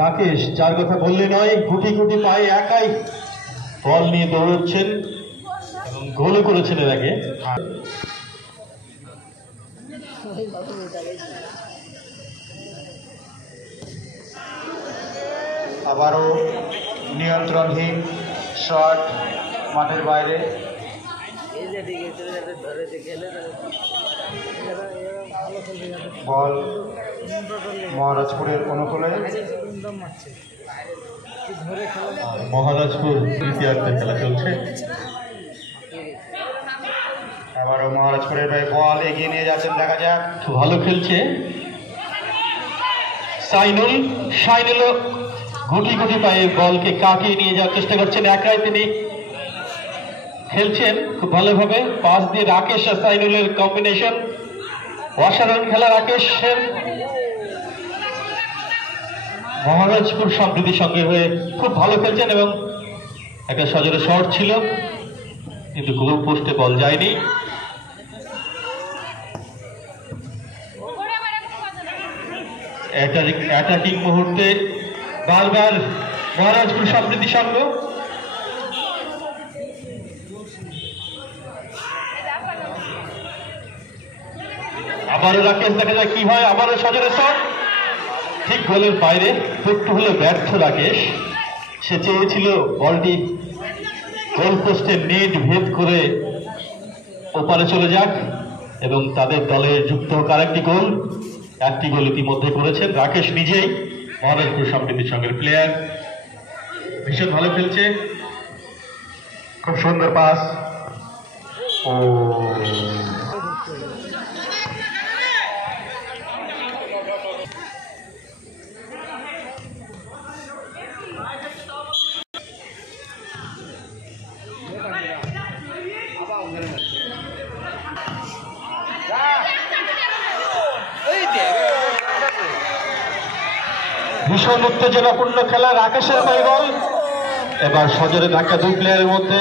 রাকেশ যার কথা বললে নয়, গুটি গুটি পায়ে একাই বল নিয়ে দৌড়চ্ছেন এবং গোলও করেছেন এর আগে। আবারও নিয়ন্ত্রণহীন শট মাঠের বাইরে। বল মহারাজপুরের অনুকূলে। মহারাজপুর তৃতীয়ার্ধের খেলা চলছে। আবারও মহারাজপুরের বল এগিয়ে নিয়ে যাচ্ছেন, দেখা যাক। খুব ভালো খেলছে শাইনুল গুটি গুটি পায়ে বলকে কাটিয়ে নিয়ে যাওয়ার চেষ্টা করছেন, একাই তিনি খেলছেন খুব ভালোভাবে। পাস দিয়ে রাকেশ আর সাইনুলের কম্বিনেশন, অসাধারণ খেলা রাকেশের। মহারাজপুর সমৃদ্ধি সঙ্গে হয়ে খুব ভালো খেলছেন এবং একটা সজোরে শট ছিল কিন্তু গোল পোস্টে বল যায়নি। অ্যাটাকিং মুহূর্তে বারবার মহারাজপুর সমৃদ্ধি সংঘ। আবারও রাকেশ, দেখা যায় কি হয়। আবারও সজোরে শট, ঠিক গোলের বাইরে। একটু হলে ব্যর্থ রাকেশ। সে চেয়েছিল বলটি গোল পোস্টে নেট ভেদ করে ওপারে চলে যাক এবং তাদের দলে যুক্ত হোক আরেকটি গোল। একটি গোল ইতিমধ্যে করেছেন রাকেশ নিজেই, মহারাজপুর সমৃদ্ধির সঙ্গে প্লেয়ার। ভীষণ ভালো খেলছে, খুব সুন্দর পাস। ও ভীষণ উত্তেজনাপূর্ণ খেলা, রাকেশের গোল। এবার সজোরে ধাক্কা দুই প্লেয়ারের মধ্যে।